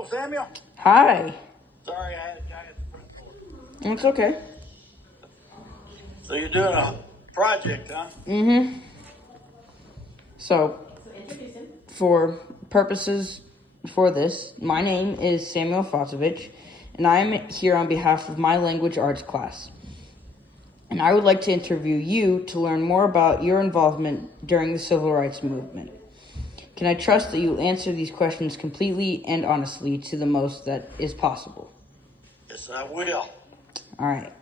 Hello, Samuel. Hi. Sorry, I had a guy at the front door. It's okay. So you're doing a project, huh? So, for purposes for this, my name is Samuel Fatovic, and I am here on behalf of my language arts class. And I would like to interview you to learn more about your involvement during the civil rights movement. Can I trust that you will answer these questions completely and honestly to the most that is possible? Yes, I will. All right.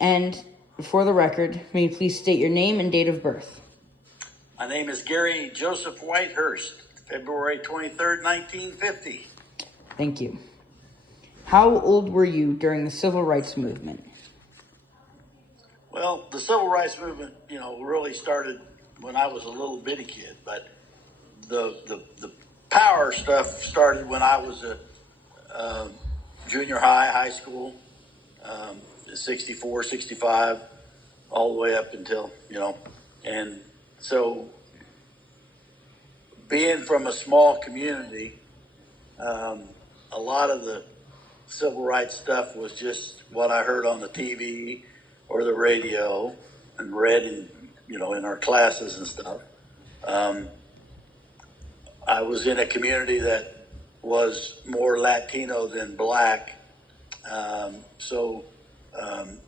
And for the record, may you please state your name and date of birth? My name is Gary Joseph Whitehurst, February 23rd, 1950. Thank you. How old were you during the civil rights movement? Well, the civil rights movement, really started when I was a little bitty kid, but the power stuff started when I was a junior high school, 64, 65, all the way up until, and so being from a small community, a lot of the civil rights stuff was just what I heard on the TV or the radio and read in our classes and stuff. I was in a community that was more Latino than black. So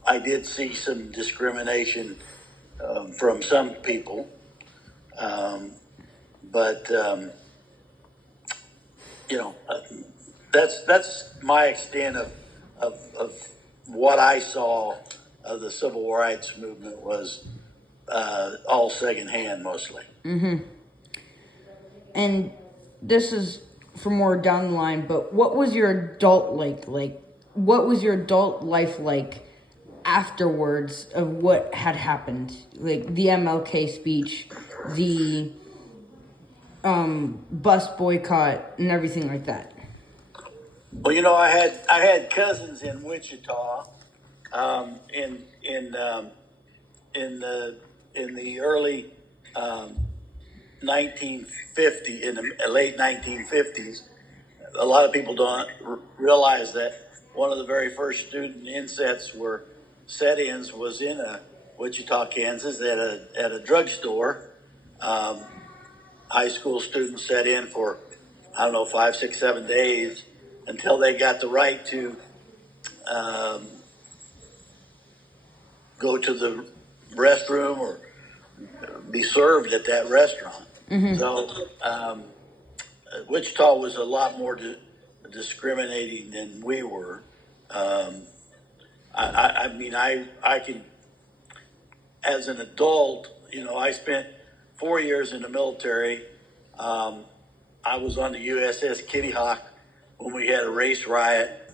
I did see some discrimination from some people. But that's my extent of what I saw of the civil rights movement was all secondhand mostly. And this is for more down the line, but what was your adult what was your adult life like afterwards of what had happened? Like the MLK speech, the bus boycott and everything like that. Well, I had cousins in Wichita, in the early 1950, in the late 1950s. A lot of people don't realize that one of the very first student set-ins was in Wichita, Kansas, at a drugstore. High school students sat in for, 5, 6, 7 days until they got the right to go to the restroom or be served at that restaurant. So Wichita was a lot more discriminating than we were. I can, as an adult, I spent 4 years in the military. I was on the USS Kitty Hawk when we had a race riot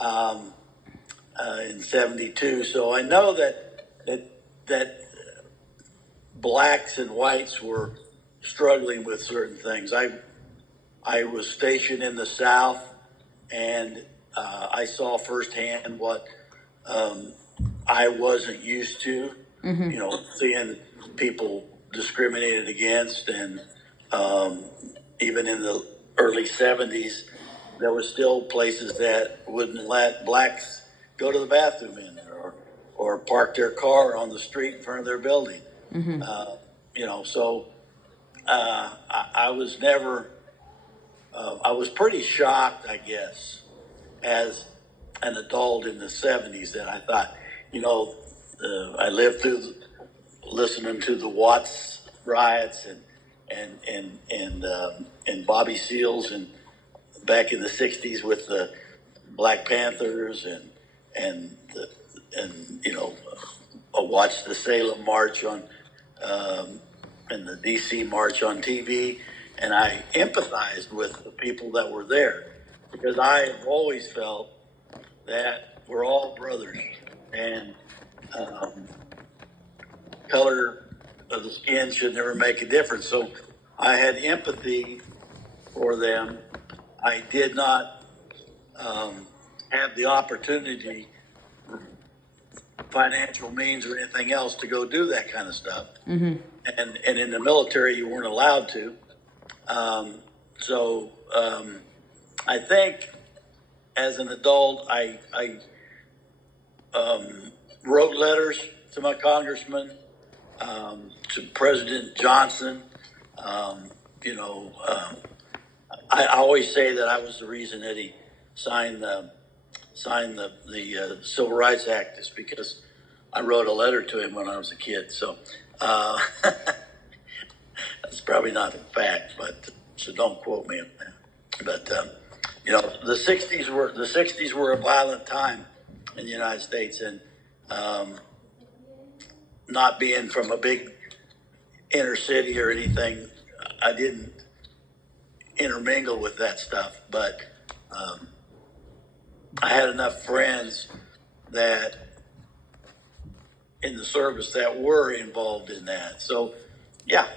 in '72. So I know that blacks and whites were struggling with certain things. I was stationed in the South, and I saw firsthand what I wasn't used to. Seeing people discriminated against, and even in the early '70s, there were still places that wouldn't let blacks go to the bathroom in there or park their car on the street in front of their building. So I was never, I was pretty shocked, I guess, as an adult in the '70s that I thought, I lived through listening to the Watts riots and Bobby Seals and back in the '60s with the Black Panthers and I watched the Salem March on and the DC March on TV, and I empathized with the people that were there because I have always felt that we're all brothers and color of the skin should never make a difference. So I had empathy for them. I did not have the opportunity, financial means or anything else to go do that kind of stuff. And in the military, you weren't allowed to. I think as an adult, I wrote letters to my congressman, to President Johnson. Um, you know, I always say that I was the reason that he signed the Civil Rights Act, is because I wrote a letter to him when I was a kid. So that's probably not a fact, but so don't quote me on that. But the '60s were a violent time in the United States, and not being from a big inner city or anything, I didn't intermingle with that stuff. But I had enough friends that in the service that were involved in that. So, yeah,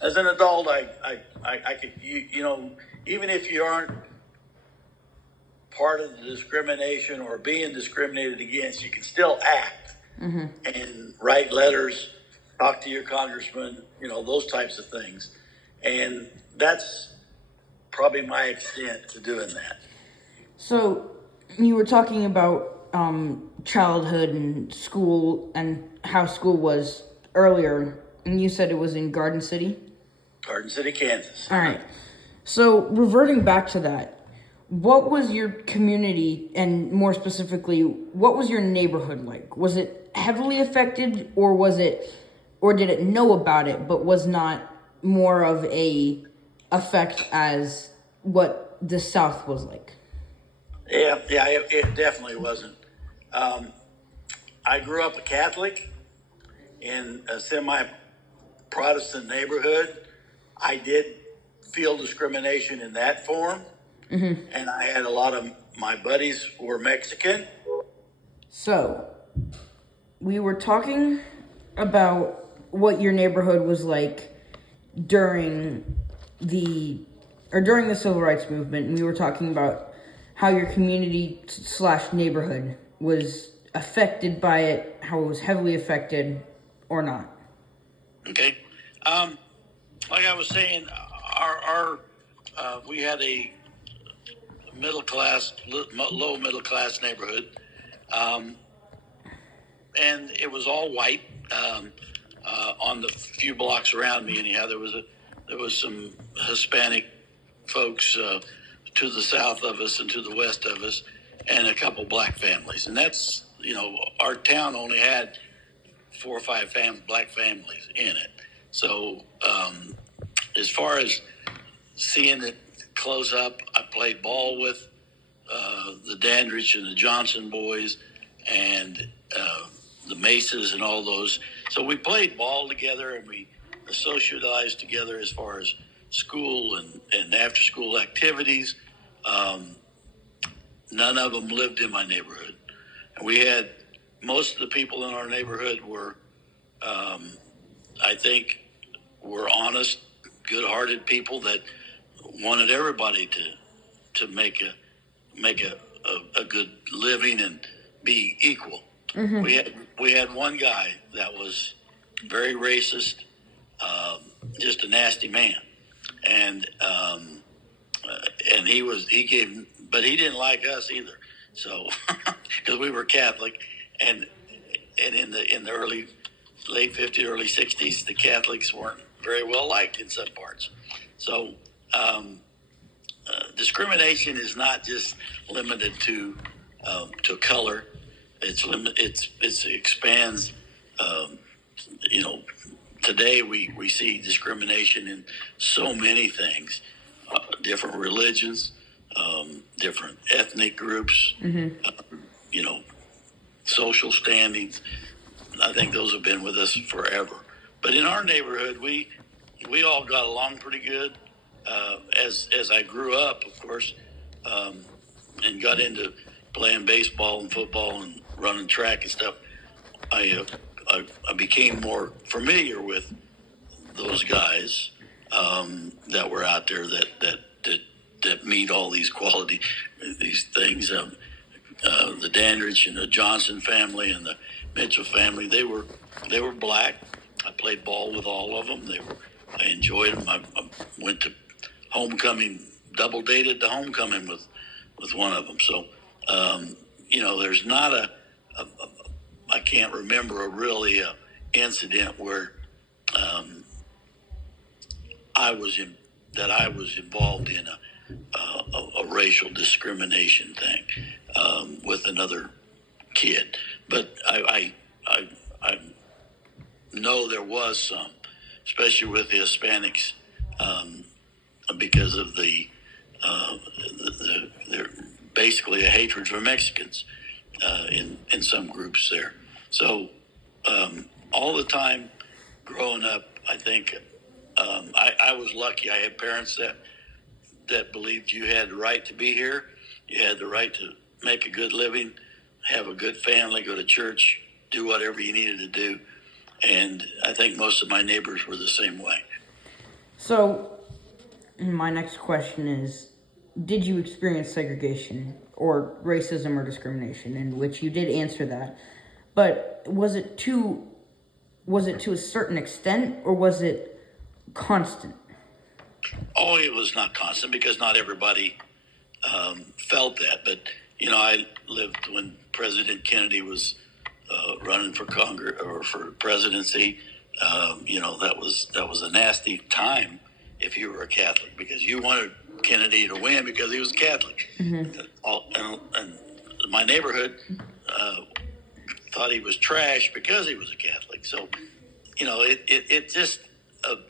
as an adult, I could, even if you aren't part of the discrimination or being discriminated against, you can still act and write letters, talk to your congressman, those types of things. And that's probably my extent to doing that. So you were talking about childhood and school and how school was earlier, and you said it was in Garden City? Garden City, Kansas. All right. So reverting back to that, what was your community, and more specifically, what was your neighborhood like? Was it heavily affected, or did it know about it but was not more of a effect as what the South was like? Yeah, it definitely wasn't. I grew up a Catholic in a semi-Protestant neighborhood. I did feel discrimination in that form, and I had a lot of my buddies who were Mexican. So, we were talking about what your neighborhood was like during the Civil Rights Movement, and we were talking about how your community / neighborhood was affected by it, how it was heavily affected or not. Okay. Like I was saying, we had a low middle class neighborhood, and it was all white. On the few blocks around me, anyhow, there was some Hispanic folks to the south of us and to the west of us, and a couple black families. And that's, our town only had 4 or 5 black families in it. So as far as seeing it close up, I played ball with the Dandridge and the Johnson boys and the Maces and all those. So we played ball together, and we socialized together as far as school and after school activities. None of them lived in my neighborhood. And we had, most of the people in our neighborhood were, I think, were honest, good-hearted people that wanted everybody to make a good living and be equal. We had one guy that was very racist, just a nasty man, and but he didn't like us either. So because we were Catholic, and in the late '50s, early '60s, the Catholics weren't very well liked in some parts. So discrimination is not just limited to color. It expands. Today we see discrimination in so many things, different religions, different ethnic groups, social standings. I think those have been with us forever. But in our neighborhood, we all got along pretty good. As I grew up, of course, and got into playing baseball and football and running track and stuff, I became more familiar with those guys that were out there that meet all these these things. The Dandridge and the Johnson family and the Mitchell family, they were black. I played ball with all of them. I enjoyed them. I went to homecoming double dated the homecoming with one of them. So, there's not I can't remember a incident where I was involved in a racial discrimination thing with another kid, but I know there was some, especially with the Hispanics, because of they're basically a hatred for Mexicans in some groups there. So all the time growing up, I think I was lucky. I had parents that believed you had the right to be here. You had the right to make a good living, have a good family, go to church, do whatever you needed to do. And I think most of my neighbors were the same way. So, my next question is, did you experience segregation or racism or discrimination? In which you did answer that. But was it to a certain extent, or was it constant? Oh, it was not constant because not everybody felt that. But, I lived when President Kennedy was running for Congress or for presidency. That was a nasty time if you were a Catholic, because you wanted Kennedy to win because he was Catholic. Mm-hmm. And my neighborhood thought he was trash because he was a Catholic. So, it just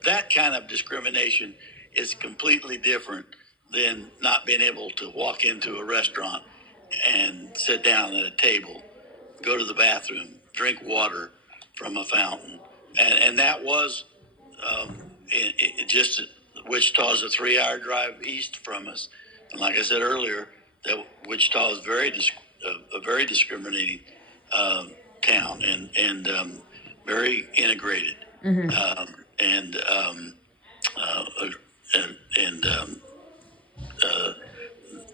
that kind of discrimination is completely different than not being able to walk into a restaurant and sit down at a table, go to the bathroom, drink water from a fountain. And that was just Wichita's a 3-hour drive east from us. And like I said earlier, that Wichita is a very discriminating town and very integrated. Mm-hmm.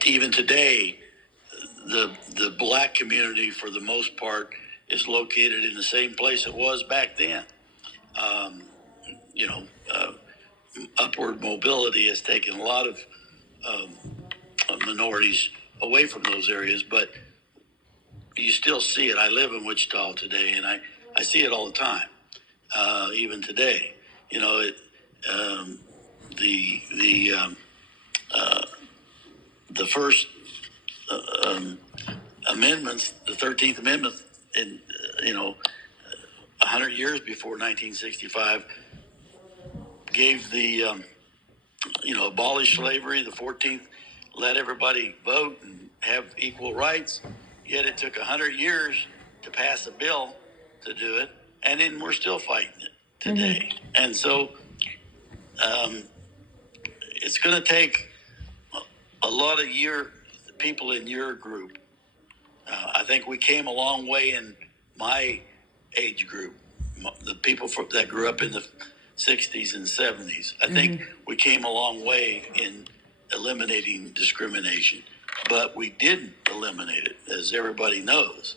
Even today, the black community, for the most part, is located in the same place it was back then. Upward mobility has taken a lot of minorities away from those areas, but you still see it. I live in Wichita today, and I see it all the time, even today. The first amendments, the 13th Amendment, in 100 years before 1965, gave the abolished slavery. The 14th let everybody vote and have equal rights. Yet it took 100 years to pass a bill to do it, and then we're still fighting it today. Mm-hmm. And so it's going to take a lot of people in your group. I think we came a long way in my age group, the people that grew up in the 60s and 70s. I think we came a long way in eliminating discrimination, but we didn't eliminate it, as everybody knows.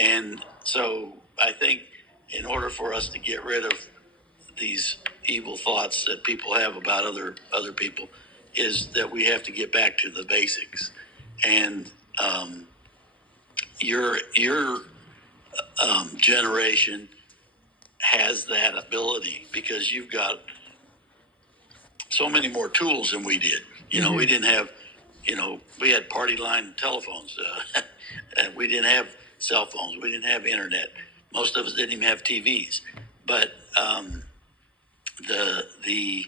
And so I think in order for us to get rid of these evil thoughts that people have about other people, is that we have to get back to the basics. And your generation has that ability because you've got so many more tools than we did. We didn't have, we had party line telephones. And we didn't have cell phones. We didn't have internet. Most of us didn't even have TVs. But the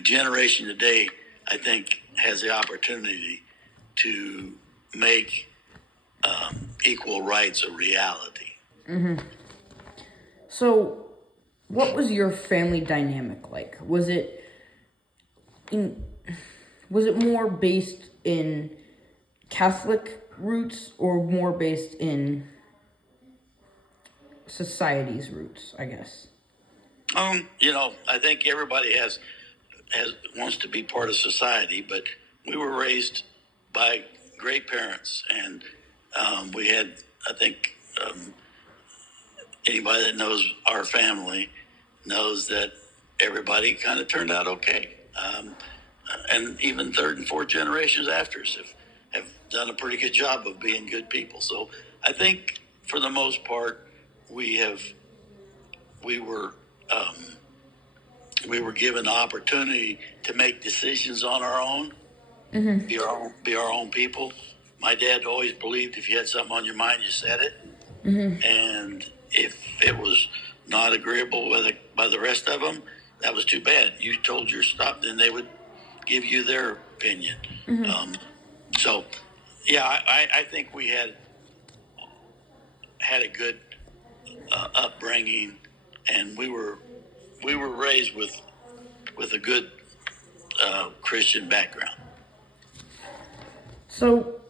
generation today, I think, has the opportunity to make equal rights a reality. Mm-hmm. So, what was your family dynamic like? Was it more based in Catholic roots or more based in society's roots, I guess? I think everybody wants to be part of society, but we were raised by great parents, and we had, I think, anybody that knows our family knows that everybody kind of turned out okay. and even third and fourth generations after us have done a pretty good job of being good people. So I think for the most part, we were um, we were given the opportunity to make decisions on our own, be our own people. My dad always believed if you had something on your mind, you said it, and if it was not agreeable by the rest of them, that was too bad. You told your stop, then they would give you their opinion. So, yeah, I think we had a good upbringing, and we were raised with a good Christian background. So,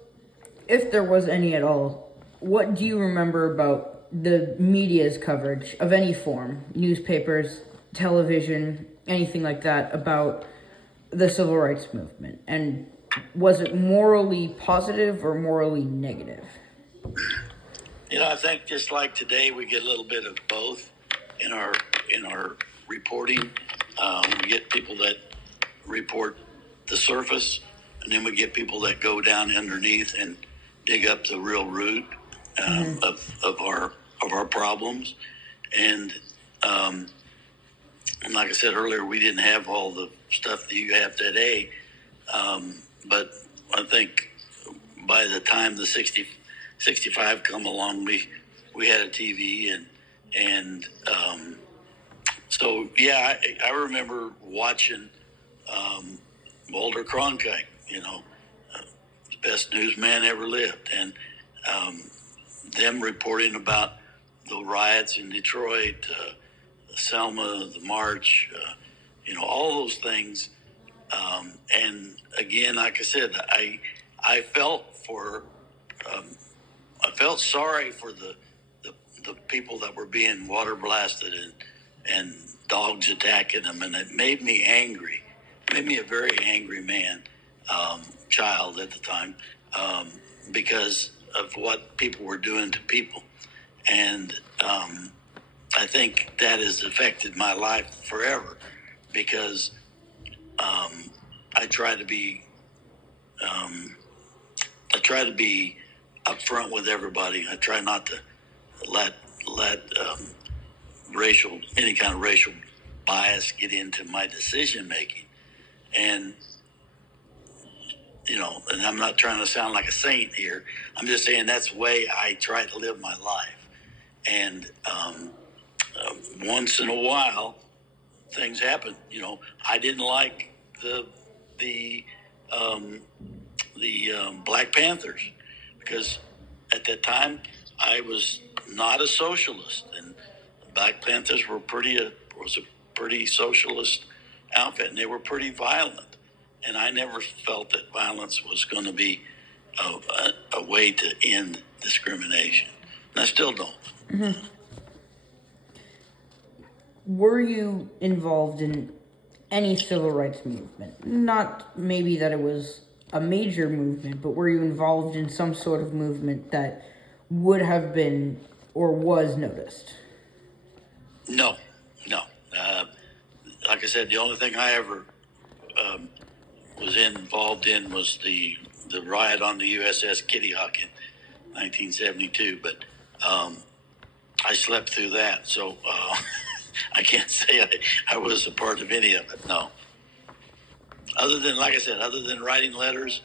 if there was any at all, what do you remember about the media's coverage of any form, newspapers, television, anything like that, about the civil rights movement? And was it morally positive or morally negative? I think just like today, we get a little bit of both in our reporting. We get people that report the surface, and then we get people that go down underneath and dig up the real root of our problems. And like I said earlier, we didn't have all the stuff that you have today. But I think by the time the 65 come along, we had a TV and so yeah, I remember watching Walter Cronkite, the best newsman ever lived, and them reporting about the riots in Detroit, Selma, the march, all those things. And again, like I said, I felt sorry for the people that were being water blasted and dogs attacking them, and it made me angry. It made me a very angry man, child at the time, because of what people were doing to people. And I think that has affected my life forever, because I try to be upfront with everybody. I try not to let any kind of racial bias get into my decision making. And and I'm not trying to sound like a saint here. I'm just saying that's the way I try to live my life. And once in a while, things happen. I didn't like the Black Panthers, because at that time I was not a socialist, and the Black Panthers was a pretty socialist outfit, and they were pretty violent. And I never felt that violence was going to be a way to end discrimination, and I still don't. Mm-hmm. Were you involved in any civil rights movement? Not maybe that it was a major movement, but were you involved in some sort of movement that would have been or was noticed? No. Like I said, the only thing I ever was involved in was the riot on the USS Kitty Hawk in 1972, but I slept through that, so I can't say I was a part of any of it. No. Other than, like I said, writing letters,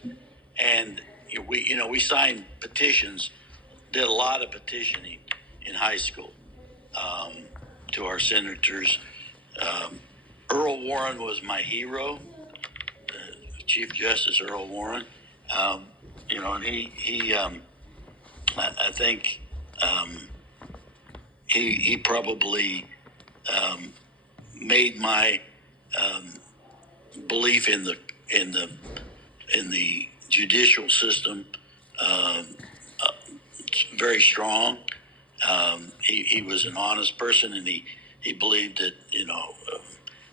and we signed petitions, did a lot of petitioning in high school to our senators. Earl Warren was my hero, Chief Justice Earl Warren. And he I think he probably made my belief in the judicial system very strong. He was an honest person, and he believed that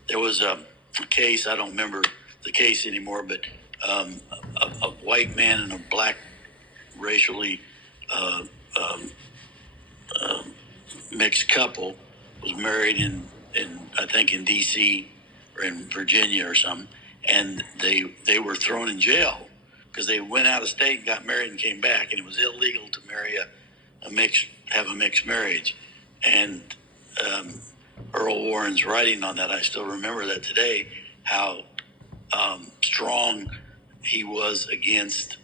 there was a case, I don't remember the case anymore, but a white man and a black racially mixed couple was married in I think in D.C. or in Virginia or something, and they were thrown in jail because they went out of state and got married and came back, and it was illegal to marry have a mixed marriage. And Earl Warren's writing on that, I still remember that today, how strong he was against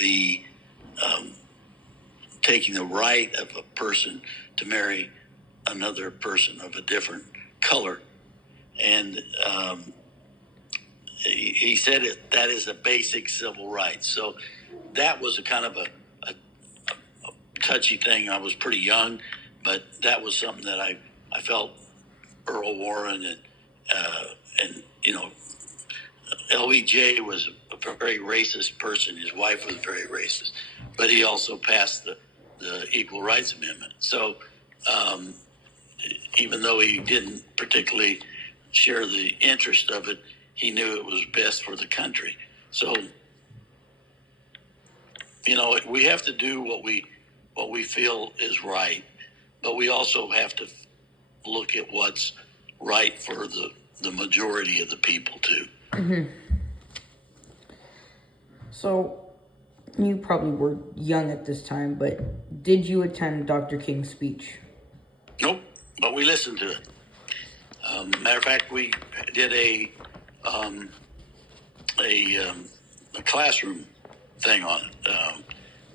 the taking the right of a person to marry another person of a different color. And he said that is a basic civil right. So that was a kind of a touchy thing. I was pretty young, but that was something that I felt Earl Warren and LBJ was a very racist person. His wife was very racist, but he also passed the Equal Rights Amendment. So even though he didn't particularly share the interest of it, he knew it was best for the country. So, we have to do what we feel is right, but we also have to look at what's right for the majority of the people too. Mm-hmm. So, you probably were young at this time, but did you attend Dr. King's speech? Nope, but we listened to it. Matter of fact, we did a classroom thing on it.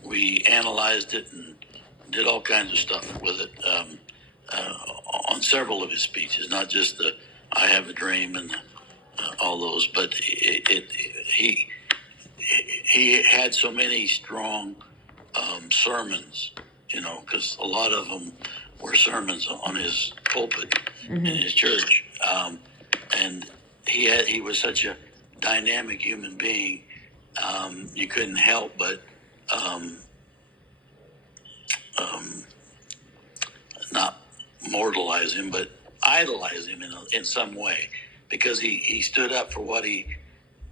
We analyzed it and did all kinds of stuff with it on several of his speeches, not just the "I Have a Dream" and all those, but he had so many strong sermons, because a lot of them were sermons on his pulpit in his church, and he was such a dynamic human being. You couldn't help but not mortalize him, but idolize him in some way, because he stood up for what he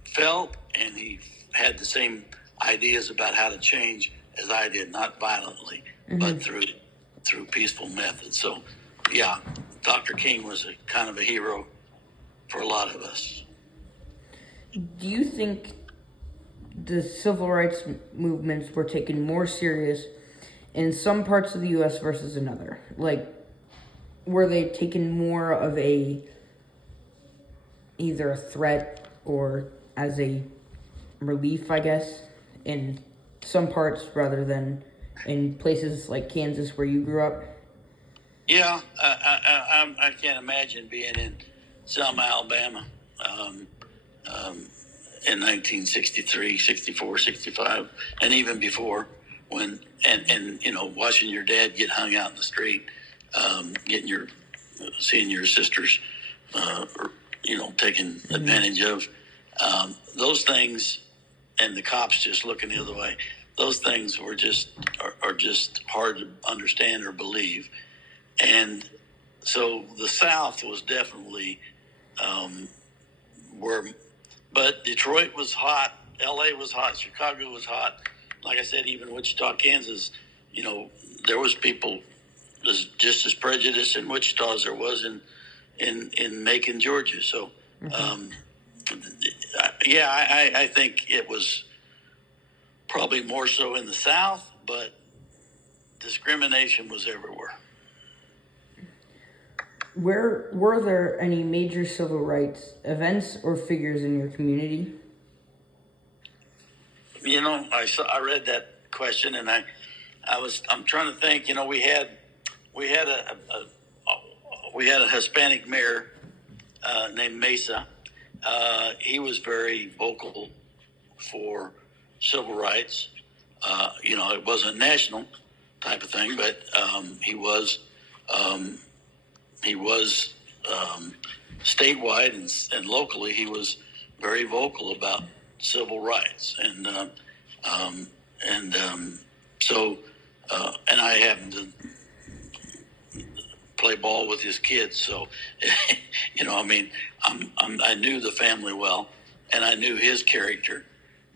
felt, and he had the same ideas about how to change as I did, not violently, but through peaceful methods. So, yeah, Dr. King was a kind of a hero for a lot of us. Do you think the civil rights movements were taken more serious in some parts of the U.S. versus another? Like, were they taken more of either a threat or as a relief, I guess, in some parts rather than in places like Kansas where you grew up? Yeah, I can't imagine being in Selma, Alabama in 1963, 64, 65, and even before, when watching your dad get hung out in the street, seeing your sisters, taken advantage of, those things, and the cops just looking the other way. Those things are just hard to understand or believe. And so the South was definitely but Detroit was hot, ELA was hot, Chicago was hot. Like I said, even Wichita, Kansas, there was people just as prejudiced in Wichita as there was in Macon, Georgia. So, I think it was probably more so in the South, but discrimination was everywhere. Were there any major civil rights events or figures in your community? I read that question, and I'm trying to think. We had a Hispanic mayor named Mesa. He was very vocal for civil rights. It wasn't national type of thing, but he was statewide and locally. He was very vocal about civil rights, and I happened to play ball with his kids, so I knew the family well, and I knew his character,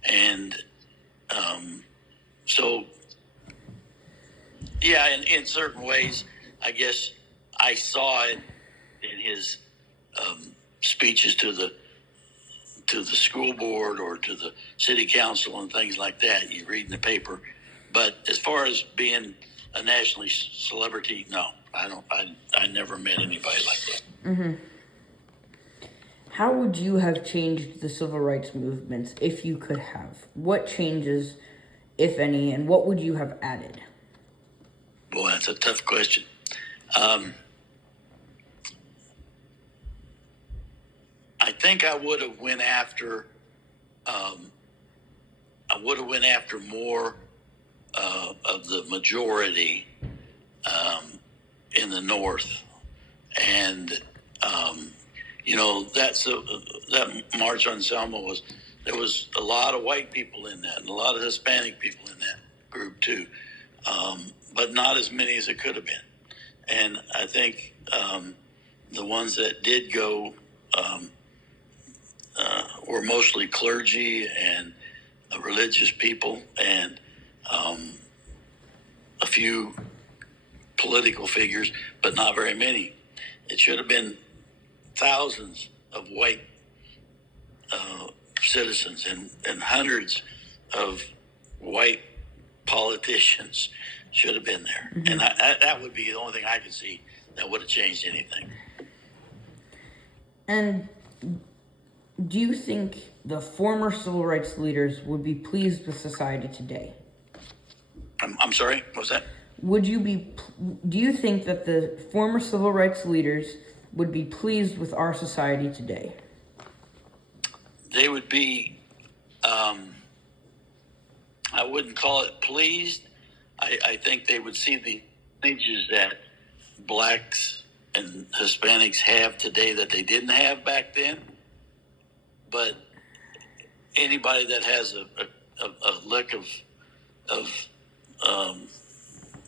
and in certain ways, I guess I saw it in his speeches to the school board or to the city council and things like that. You read in the paper. But as far as being a nationally celebrity, no, I don't. I never met anybody like that. Mm-hmm. How would you have changed the civil rights movement if you could have? What changes, if any, and what would you have added? Boy, that's a tough question. I think I would have went after. I would have went after more of the majority in the North, and that March on Selma there was a lot of white people in that and a lot of Hispanic people in that group too, but not as many as it could have been. And I think the ones that did go were mostly clergy and religious people and a few political figures, but not very many. It should have been thousands of white citizens and hundreds of white politicians should have been there. Mm-hmm. And that would be the only thing I could see that would have changed anything. And do you think the former civil rights leaders would be pleased with society today? I'm sorry, what was that? Do you think that the former civil rights leaders would be pleased with our society today? They would be, I wouldn't call it pleased. I think they would see the advantages that blacks and Hispanics have today that they didn't have back then. But anybody that has a lick of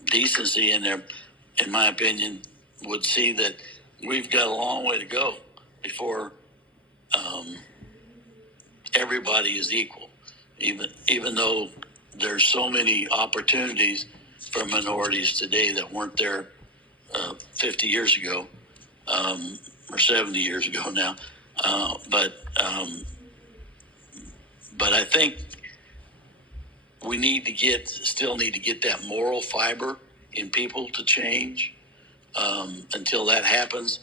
decency in there, in my opinion, would see that we've got a long way to go before everybody is equal. Even though there's so many opportunities for minorities today that weren't there 50 years ago or 70 years ago now. But I think we still need to get that moral fiber in people to change. Until that happens,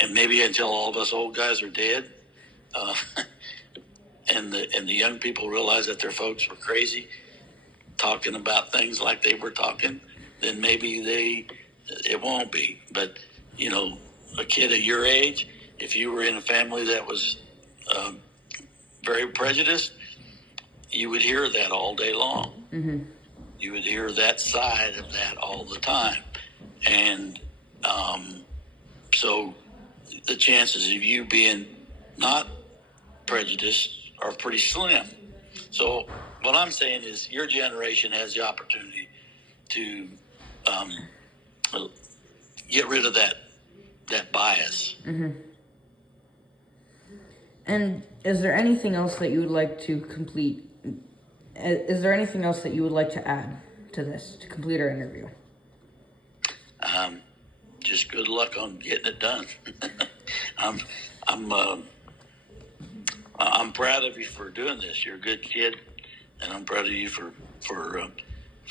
and maybe until all of us old guys are dead, and the young people realize that their folks were crazy, talking about things like they were talking, then maybe it won't be. But a kid at your age, if you were in a family that was very prejudiced, you would hear that all day long. Mm-hmm. You would hear that side of that all the time. And so the chances of you being not prejudiced are pretty slim. So what I'm saying is your generation has the opportunity to get rid of that bias. Mm-hmm. And is there anything else that you would like to complete? Is there anything else that you would like to add to this to complete our interview? Just good luck on getting it done. I'm proud of you for doing this. You're a good kid, and I'm proud of you for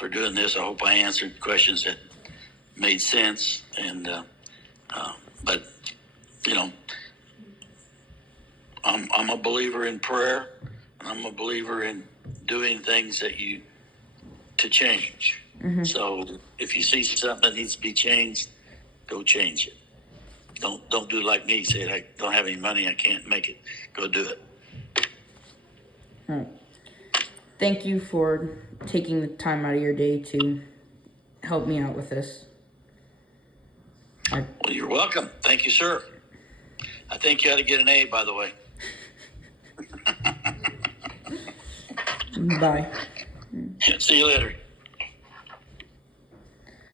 doing this. I hope I answered questions that made sense. And but I'm a believer in prayer, and I'm a believer in doing things to change. Mm-hmm. So if you see something that needs to be changed, go change it. Don't do like me. Say, I don't have any money, I can't make it. Go do it. All right. Thank you for taking the time out of your day to help me out with this. Well, you're welcome. Thank you, sir. I think you ought to get an A, by the way. Bye. See you later.